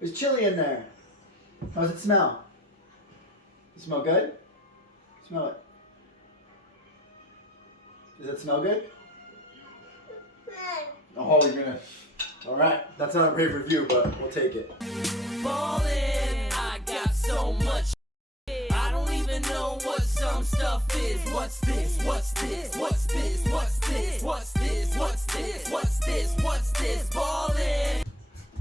There's chili in there. How does it smell? Does it smell good? Smell it. Does it smell good? Oh, you're gonna. All right, that's not a rave review, but we'll take it. Ballin', I got so much. I don't even know what some stuff is. What's this? What's this? What's this? What's this? What's this? What's this? What's this? What's this? Ballin'.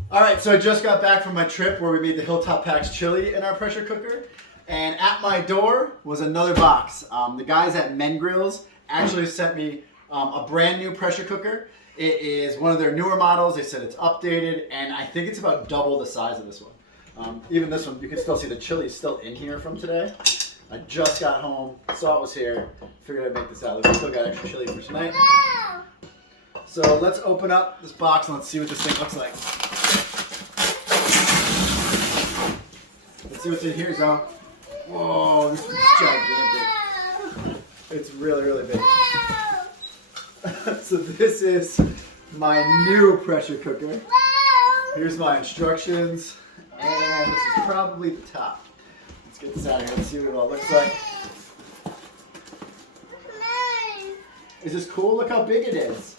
All right, so I just got back from my trip where we made the Hilltop Packs chili in our pressure cooker, and at my door was another box. The guys at Men Grills actually sent me a brand new pressure cooker. It is one of their newer models. They said it's updated, and I think it's about double the size of this one. Even this one, you can still see the chili is still in here from today. I just got home, saw it was here, figured I'd make this out. We still got extra chili for tonight. So let's open up this box and let's see what this thing looks like. Let's see what's in here, Zo. Whoa, this is gigantic. It's really, really big. So this is my new pressure cooker. Here's my instructions, and this is probably the top. Let's get this out of here. Let's see what it all looks like. Is this cool? Look how big it is.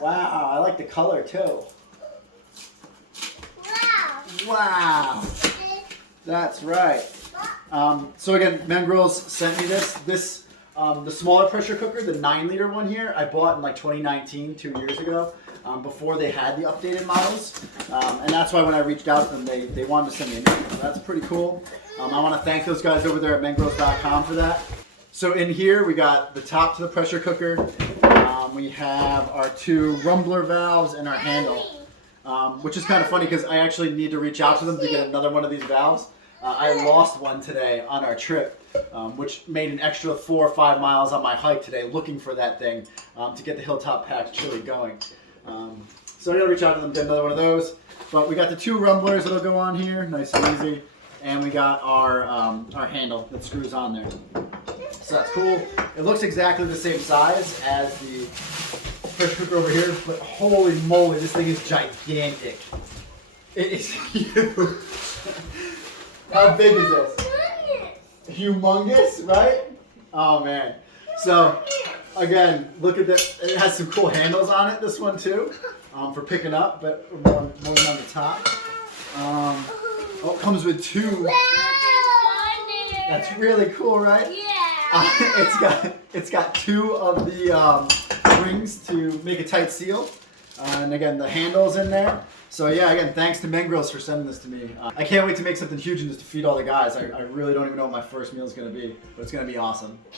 Wow, I like the color too. Wow. That's right. So again, Men Grills sent me this. The smaller pressure cooker, the 9-liter one here, I bought in like 2019, 2 years ago, before they had the updated models. And that's why when I reached out to them, they wanted to send me a new one. So that's pretty cool. I want to thank those guys over there at mengrills.com for that. So in here, we got the top to the pressure cooker. We have our 2 rumbler valves and our handle, which is kind of funny because I actually need to reach out to them to get another one of these valves. I lost one today on our trip, which made an extra 4 or 5 miles on my hike today looking for that thing to get the Hilltop Packs chili going. So I'm going to reach out to them to get another one of those. But we got the 2 rumblers that'll go on here, nice and easy. And we got our handle that screws on there. So that's cool. It looks exactly the same size as the pressure cooker over here, but holy moly, this thing is gigantic. It is huge. How big is this? Humongous, right? Oh man. So again, look at this. It has some cool handles on it, this one too, for picking up, but more on the top. Oh, it comes with 2. That's really cool, right? Yeah. It's got 2 of the rings to make a tight seal, and again the handles in there. So yeah, again, thanks to Men Grills for sending this to me. I can't wait to make something huge and just to feed all the guys. I really don't even know what my first meal is going to be, but it's going to be awesome.